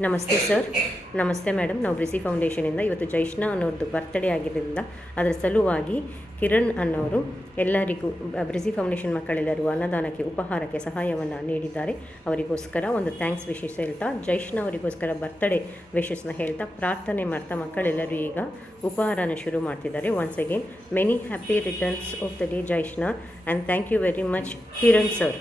ನಮಸ್ತೆ ಸರ್. ನಮಸ್ತೆ ಮೇಡಮ್. ನಾವು ಬ್ರಿಸಿ ಫೌಂಡೇಶನಿಂದ ಇವತ್ತು ಜೈಷ್ಣಾ ಅನ್ನೋರ್ದು ಬರ್ತ್ಡೇ ಆಗಿದ್ದರಿಂದ ಅದರ ಸಲುವಾಗಿ ಕಿರಣ್ ಅನ್ನೋರು ಎಲ್ಲರಿಗೂ ಬ್ರಿಸಿ ಫೌಂಡೇಶನ್ ಮಕ್ಕಳೆಲ್ಲರೂ ಅನ್ನದಾನಕ್ಕೆ ಉಪಹಾರಕ್ಕೆ ಸಹಾಯವನ್ನು ನೀಡಿದ್ದಾರೆ. ಅವರಿಗೋಸ್ಕರ ಒಂದು ಥ್ಯಾಂಕ್ಸ್ ವಿಶಸ್ ಹೇಳ್ತಾ, ಜೈಷ್ಣಾ ಅವರಿಗೋಸ್ಕರ ಬರ್ತ್ಡೇ ವಿಶಸ್ನ ಹೇಳ್ತಾ, ಪ್ರಾರ್ಥನೆ ಮಾಡ್ತಾ ಮಕ್ಕಳೆಲ್ಲರೂ ಈಗ ಉಪಹಾರನ ಶುರು ಮಾಡ್ತಿದ್ದಾರೆ. Once again many happy returns of the day Jaishna, and thank you very much Kiran ಸರ್.